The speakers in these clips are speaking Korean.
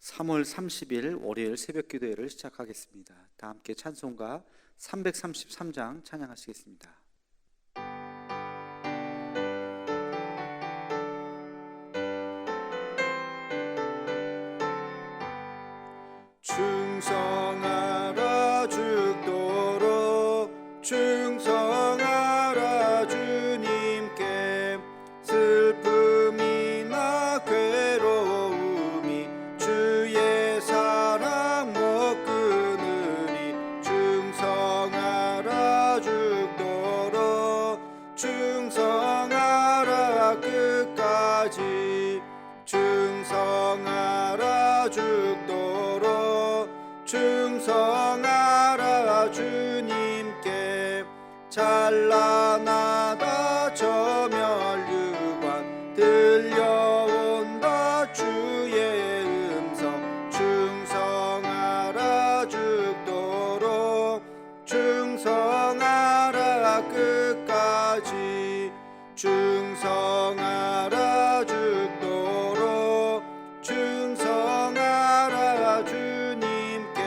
3월 30일 월요일 새벽 기도회를 시작하겠습니다. 다 함께 찬송가 333장 찬양하시겠습니다. 충성하라 죽도록 충성하라 주님께 슬픔이나 괴로움이 주의 사랑 못 끊으리 충성하라 죽도록 충성하라 끝까지 충성하라 죽도록 충성하라 주님께 찬란하다 저 멸류관 들려온다 주의 음성 충성하라 죽도록 충성하라 끝까지 충성하라 죽도록 충성하라 주님께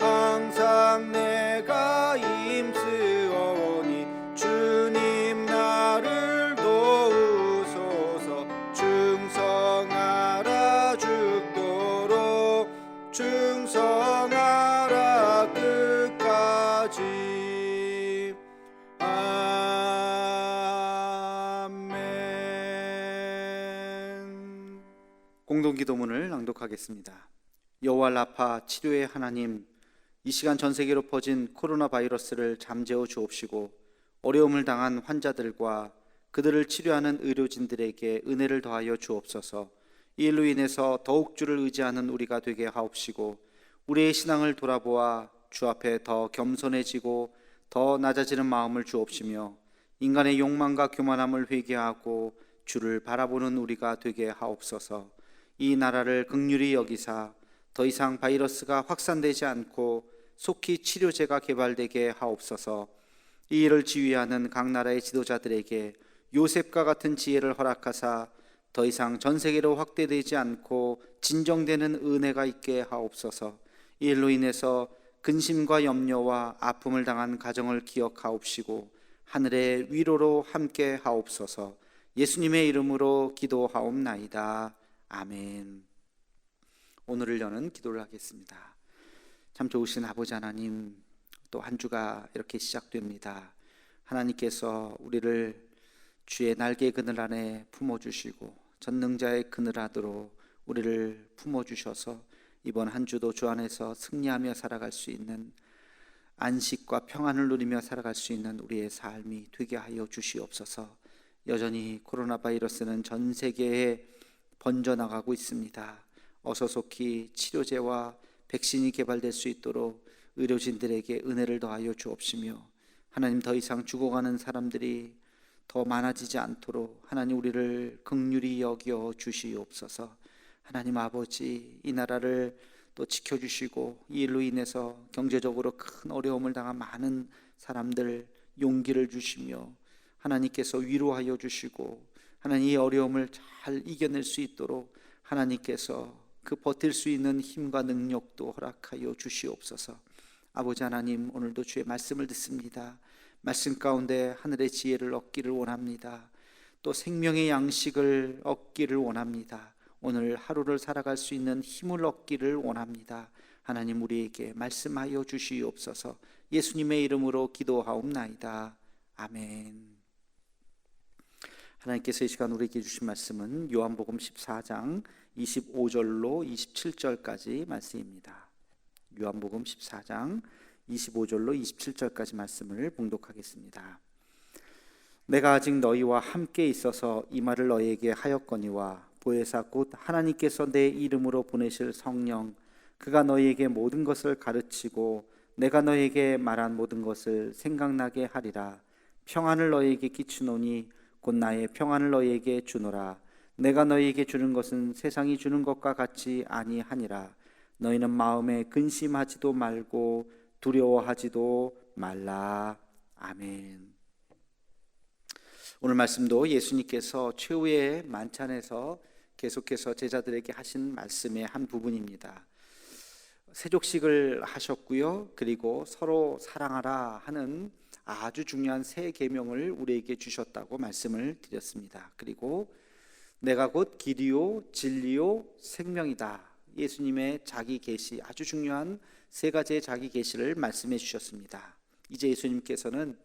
항상 내가 힘쓰오니 주님 나를 도우소서 충성하라 죽도록 충성하라 끝까지 아멘. 공동기도문을 낭독하겠습니다. 여호와 라파 치료의 하나님, 이 시간 전 세계로 퍼진 코로나 바이러스를 잠재워 주옵시고 어려움을 당한 환자들과 그들을 치료하는 의료진들에게 은혜를 더하여 주옵소서. 이 일로 인해서 더욱 주를 의지하는 우리가 되게 하옵시고 우리의 신앙을 돌아보아 주 앞에 더 겸손해지고 더 낮아지는 마음을 주옵시며 인간의 욕망과 교만함을 회개하고 주를 바라보는 우리가 되게 하옵소서. 이 나라를 긍휼히 여기사 더 이상 바이러스가 확산되지 않고 속히 치료제가 개발되게 하옵소서. 이 일을 지휘하는 각 나라의 지도자들에게 요셉과 같은 지혜를 허락하사 더 이상 전 세계로 확대되지 않고 진정되는 은혜가 있게 하옵소서. 이 일로 인해서 근심과 염려와 아픔을 당한 가정을 기억하옵시고 하늘의 위로로 함께 하옵소서. 예수님의 이름으로 기도하옵나이다. 아멘. 오늘을 여는 기도를 하겠습니다. 참 좋으신 아버지 하나님, 또 한 주가 이렇게 시작됩니다. 하나님께서 우리를 주의 날개 그늘 안에 품어주시고 전능자의 그늘 아래로 우리를 품어주셔서 이번 한 주도 주 안에서 승리하며 살아갈 수 있는 안식과 평안을 누리며 살아갈 수 있는 우리의 삶이 되게 하여 주시옵소서. 여전히 코로나 바이러스는 전 세계에 번져나가고 있습니다. 어서 속히 치료제와 백신이 개발될 수 있도록 의료진들에게 은혜를 더하여 주옵시며 하나님, 더 이상 죽어가는 사람들이 더 많아지지 않도록 하나님 우리를 긍휼히 여겨 주시옵소서. 하나님 아버지, 이 나라를 또 지켜주시고 이 일로 인해서 경제적으로 큰 어려움을 당한 많은 사람들 용기를 주시며 하나님께서 위로하여 주시고 하나님 이 어려움을 잘 이겨낼 수 있도록 하나님께서 그 버틸 수 있는 힘과 능력도 허락하여 주시옵소서. 아버지 하나님, 오늘도 주의 말씀을 듣습니다. 말씀 가운데 하늘의 지혜를 얻기를 원합니다. 또 생명의 양식을 얻기를 원합니다. 오늘 하루를 살아갈 수 있는 힘을 얻기를 원합니다. 하나님 우리에게 말씀하여 주시옵소서. 예수님의 이름으로 기도하옵나이다. 아멘. 하나님께서 이 시간 우리에게 주신 말씀은 요한복음 14장 25절로 27절까지 말씀입니다. 요한복음 14장 25절로 27절까지 말씀을 봉독하겠습니다. 내가 아직 너희와 함께 있어서 이 말을 너희에게 하였거니와 보혜사 곧 하나님께서 내 이름으로 보내실 성령 그가 너희에게 모든 것을 가르치고 내가 너희에게 말한 모든 것을 생각나게 하리라. 평안을 너희에게 끼치노니 곧 나의 평안을 너희에게 주노라. 내가 너희에게 주는 것은 세상이 주는 것과 같이 아니하니라. 너희는 마음에 근심하지도 말고 두려워하지도 말라. 아멘. 오늘 말씀도 예수님께서 최후의 만찬에서 계속해서 제자들에게 하신 말씀의 한 부분입니다. 세족식을 하셨고요. 그리고 서로 사랑하라 하는 아주 중요한 세 계명을 우리에게 주셨다고 말씀을 드렸습니다. 그리고 내가 곧 길이요 진리요 생명이다. 예수님의 자기 계시, 아주 중요한 세 가지의 자기 계시를 말씀해 주셨습니다. 이제 예수님께서는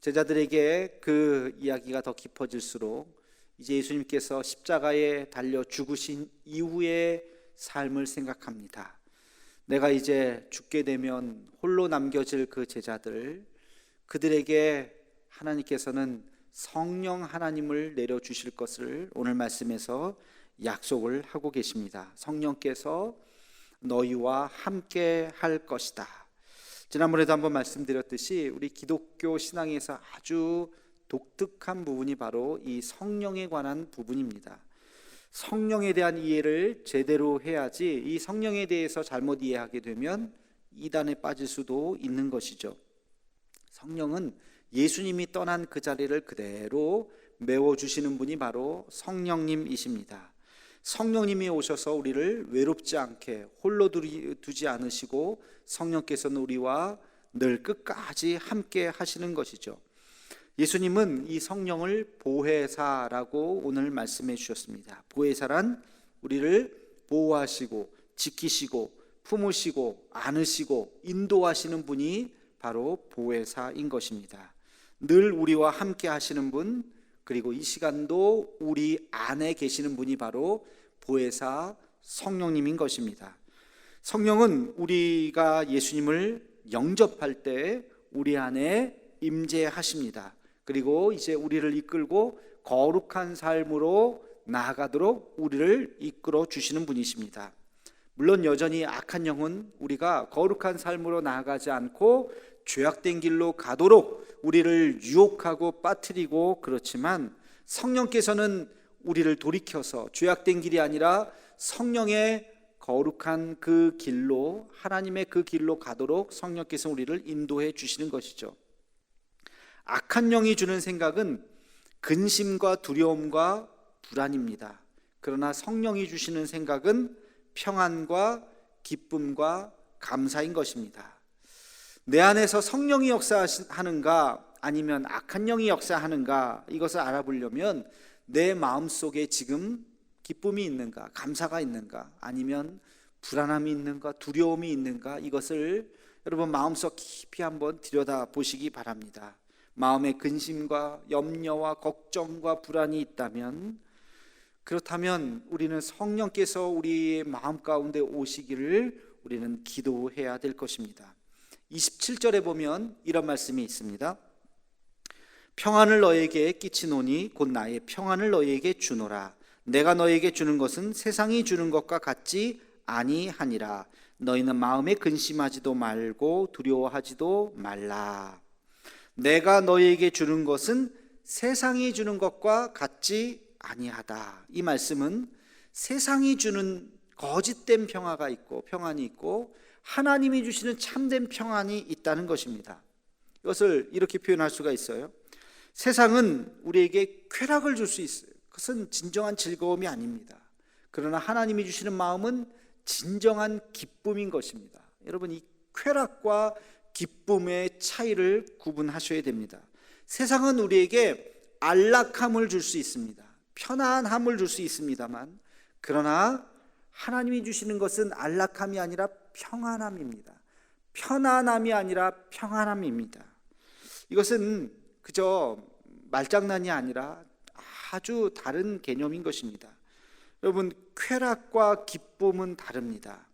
제자들에게 그 이야기가 더 깊어질수록 이제 예수님께서 십자가에 달려 죽으신 이후의 삶을 생각합니다. 내가 이제 죽게 되면 홀로 남겨질 그 제자들, 그들에게 하나님께서는 성령 하나님을 내려주실 것을 오늘 말씀에서 약속을 하고 계십니다. 성령께서 너희와 함께 할 것이다. 지난번에도 한번 말씀드렸듯이 우리 기독교 신앙에서 아주 독특한 부분이 바로 이 성령에 관한 부분입니다. 성령에 대한 이해를 제대로 해야지 이 성령에 대해서 잘못 이해하게 되면 이단에 빠질 수도 있는 것이죠. 성령은 예수님이 떠난 그 자리를 그대로 메워주시는 분이 바로 성령님이십니다. 성령님이 오셔서 우리를 외롭지 않게 홀로 두지 않으시고 성령께서는 우리와 늘 끝까지 함께 하시는 것이죠. 예수님은 이 성령을 보혜사라고 오늘 말씀해 주셨습니다. 보혜사란 우리를 보호하시고 지키시고 품으시고 안으시고 인도하시는 분이 바로 보혜사인 것입니다. 늘 우리와 함께 하시는 분, 그리고 이 시간도 우리 안에 계시는 분이 바로 보혜사 성령님인 것입니다. 성령은 우리가 예수님을 영접할 때 우리 안에 임재하십니다. 그리고 이제 우리를 이끌고 거룩한 삶으로 나아가도록 우리를 이끌어 주시는 분이십니다. 물론 여전히 악한 영은 우리가 거룩한 삶으로 나아가지 않고 죄악된 길로 가도록 우리를 유혹하고 빠뜨리고 그렇지만 성령께서는 우리를 돌이켜서 죄악된 길이 아니라 성령의 거룩한 그 길로, 하나님의 그 길로 가도록 성령께서 우리를 인도해 주시는 것이죠. 악한 영이 주는 생각은 근심과 두려움과 불안입니다. 그러나 성령이 주시는 생각은 평안과 기쁨과 감사인 것입니다. 내 안에서 성령이 역사하는가 아니면 악한 영이 역사하는가, 이것을 알아보려면 내 마음속에 지금 기쁨이 있는가, 감사가 있는가, 아니면 불안함이 있는가, 두려움이 있는가, 이것을 여러분 마음속 깊이 한번 들여다보시기 바랍니다. 마음에 근심과 염려와 걱정과 불안이 있다면, 그렇다면 우리는 성령께서 우리의 마음 가운데 오시기를 우리는 기도해야 될 것입니다. 27절에 보면 이런 말씀이 있습니다. 평안을 너에게 끼치노니 곧 나의 평안을 너에게 주노라. 내가 너에게 주는 것은 세상이 주는 것과 같지 아니하니라. 너희는 마음에 근심하지도 말고 두려워하지도 말라. 내가 너희에게 주는 것은 세상이 주는 것과 같지 아니하다. 이 말씀은 세상이 주는 거짓된 평화가 있고 평안이 있고 하나님이 주시는 참된 평안이 있다는 것입니다. 이것을 이렇게 표현할 수가 있어요. 세상은 우리에게 쾌락을 줄 수 있어요. 그것은 진정한 즐거움이 아닙니다. 그러나 하나님이 주시는 마음은 진정한 기쁨인 것입니다. 여러분, 이 쾌락과 기쁨의 차이를 구분하셔야 됩니다. 세상은 우리에게 안락함을 줄 수 있습니다. 편안함을 줄 수 있습니다만, 그러나 하나님이 주시는 것은 안락함이 아니라 평안함입니다. 편안함이 아니라 평안함입니다. 이것은 그저 말장난이 아니라 아주 다른 개념인 것입니다. 여러분, 쾌락과 기쁨은 다릅니다.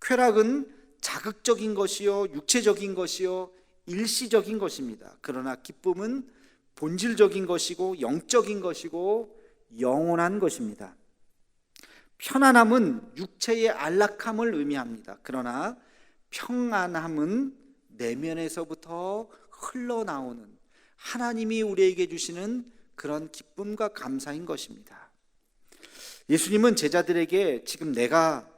쾌락은 자극적인 것이요, 육체적인 것이요, 일시적인 것입니다. 그러나 기쁨은 본질적인 것이고 영적인 것이고 영원한 것입니다. 편안함은 육체의 안락함을 의미합니다. 그러나 평안함은 내면에서부터 흘러나오는 하나님이 우리에게 주시는 그런 기쁨과 감사인 것입니다. 예수님은 제자들에게 지금 내가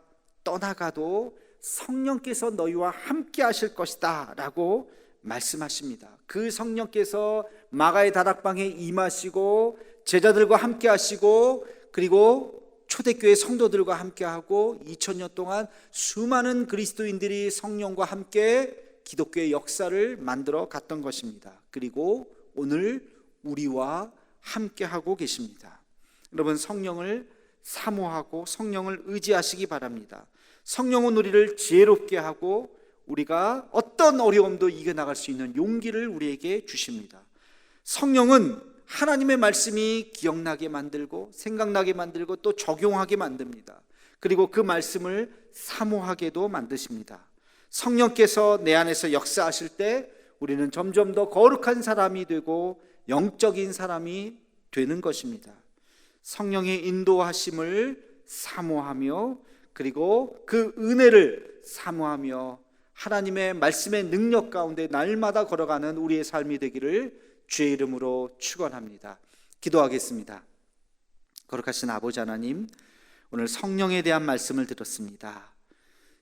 떠나가도 성령께서 너희와 함께 하실 것이다 라고 말씀하십니다. 그 성령께서 마가의 다락방에 임하시고 제자들과 함께 하시고, 그리고 초대교회 성도들과 함께하고 2000년 동안 수많은 그리스도인들이 성령과 함께 기독교의 역사를 만들어 갔던 것입니다. 그리고 오늘 우리와 함께하고 계십니다. 여러분, 성령을 사모하고 성령을 의지하시기 바랍니다. 성령은 우리를 지혜롭게 하고 우리가 어떤 어려움도 이겨나갈 수 있는 용기를 우리에게 주십니다. 성령은 하나님의 말씀이 기억나게 만들고 생각나게 만들고 또 적용하게 만듭니다. 그리고 그 말씀을 사모하게도 만드십니다. 성령께서 내 안에서 역사하실 때 우리는 점점 더 거룩한 사람이 되고 영적인 사람이 되는 것입니다. 성령의 인도하심을 사모하며 그리고 그 은혜를 사모하며 하나님의 말씀의 능력 가운데 날마다 걸어가는 우리의 삶이 되기를 주의 이름으로 축원합니다. 기도하겠습니다. 거룩하신 아버지 하나님, 오늘 성령에 대한 말씀을 들었습니다.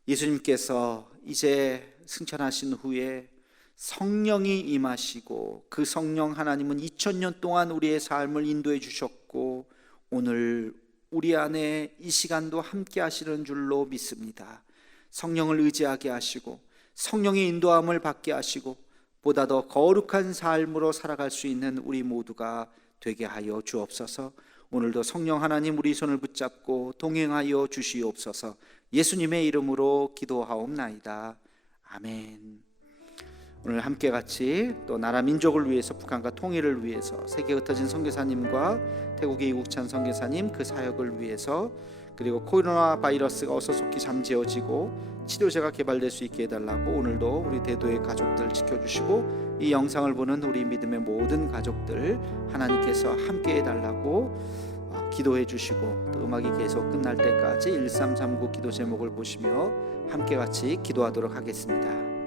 예수님께서 이제 승천하신 후에 성령이 임하시고 그 성령 하나님은 2000년 동안 우리의 삶을 인도해 주셨고 오늘 우리 안에 이 시간도 함께 하시는 줄로 믿습니다. 성령을 의지하게 하시고 성령의 인도함을 받게 하시고 보다 더 거룩한 삶으로 살아갈 수 있는 우리 모두가 되게 하여 주옵소서. 오늘도 성령 하나님 우리 손을 붙잡고 동행하여 주시옵소서. 예수님의 이름으로 기도하옵나이다. 아멘. 오늘 함께 같이 또 나라 민족을 위해서 북한과 통일을 위해서 세계 흩어진 선교사님과 태국의 이국찬 선교사님 그 사역을 위해서 그리고 코로나 바이러스가 어서 속히 잠재워지고 치료제가 개발될 수 있게 해달라고 오늘도 우리 대도의 가족들 지켜주시고 이 영상을 보는 우리 믿음의 모든 가족들 하나님께서 함께 해달라고 기도해 주시고 또 음악이 계속 끝날 때까지 1339 기도 제목을 보시며 함께 같이 기도하도록 하겠습니다.